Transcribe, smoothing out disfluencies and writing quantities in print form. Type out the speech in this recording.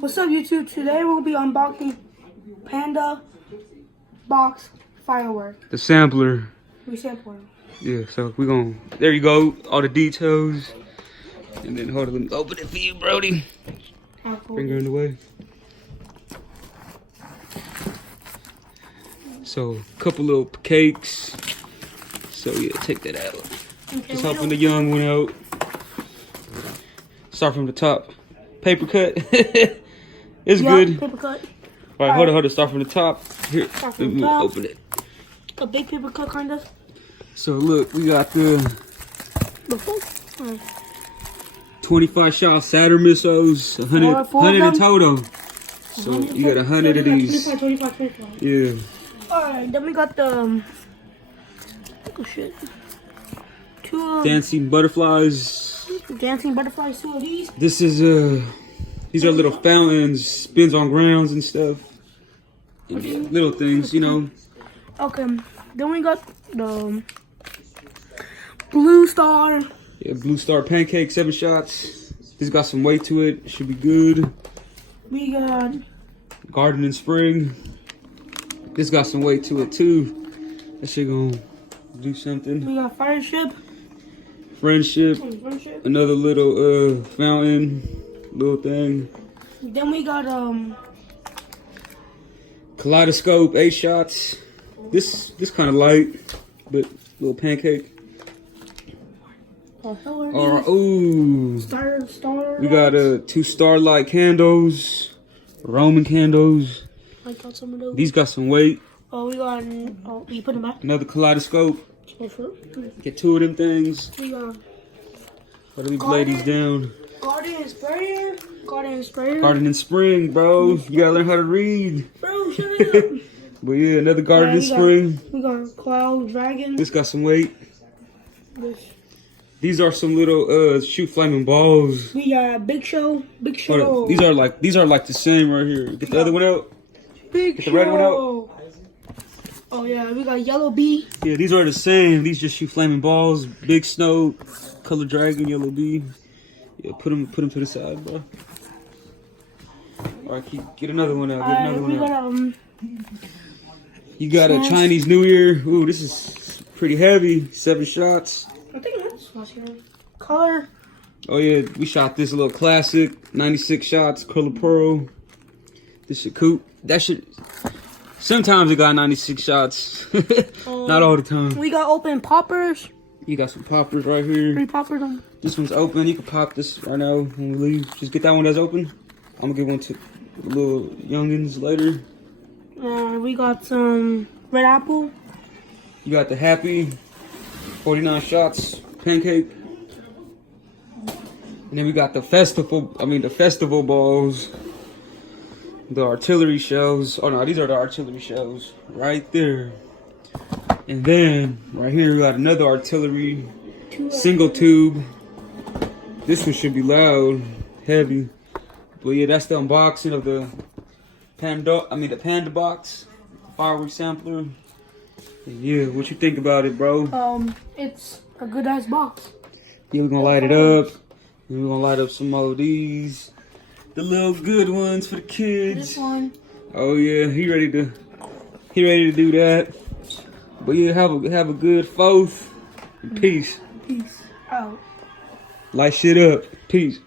What's up, YouTube? Today we'll be unboxing Panda box firework. The sampler. We sampling. Yeah, so we're gonna, there you go, all the details. And then hold on, let me open it for you, Brody. Finger in the way. So, a couple little cakes. So yeah, take that out. Okay, Just open the young one out. Start from the top. Paper cut. It's good. Paper cut. All right, hold on. Start from the top. Here, Start let from me the top. open it. A big paper cut, kind of. So look, we got the 25 shot Saturn missiles, 100 in total. So you got 100 of these. 25. Yeah. Alright, then we got the oh shit. Two Dancing butterflies. dancing butterflies, two of these. This is these are little fountains, spins on grounds and stuff. And little things, you know. Okay, then we got the blue star. Yeah, blue star pancake, 7 shots. This got some weight to it. Should be good. We got Garden in spring. This got some weight to it too. That shit gonna do something. we got fire ship. Friendship. Another little fountain, little thing. Then we got Kaleidoscope, 8 shots. This kind of light, but little pancake. Ooh. Star. We got 2 starlight candles, Roman candles. I got some of those. These got some weight. We got you put them back. Another kaleidoscope. Get 2 of them things. We got Let me lay these down. garden sprayer. Garden in spring, bro. You gotta learn how to read. Bro, shut it up. But yeah, another garden in spring. We got cloud dragon. This got some weight. These are some little shoot flaming balls. We got big show. Hold up. These are like the same right here. Get the other one out. Get the red one out. Oh yeah, we got yellow bee. Yeah, these are the same. These just shoot flaming balls. Big snow, color dragon, yellow bee. Yeah, put them to the side, bro. All right, get another one out. Get another one out. You got a Chinese New Year. Ooh, this is pretty heavy. 7 shots. I think that's color. Oh yeah, we shot this little classic. 96 shots, color pearl. This shit cool. That shit. Sometimes it got 96 shots. Not all the time. We got open poppers. You got some poppers right here. 3 poppers. This one's open. You can pop this right now when we leave. Just get that one that's open. I'm gonna give one to the little youngins later. We got some red apple. You got the happy 49 shots pancake. And then we got the festival balls. The artillery shells. Oh no, these are the artillery shells right there. And then right here we got another artillery single tube. This one should be loud, heavy. But yeah, that's the unboxing of the Panda box, fireworks sampler. And yeah, what you think about it, bro? It's a good ass box. Yeah, we're gonna light it up. And we're gonna light up some more of these. The little good ones for the kids. This one. Oh yeah, he ready to do that. But yeah, have a good 4th. Peace. Peace out. Light shit up. Peace.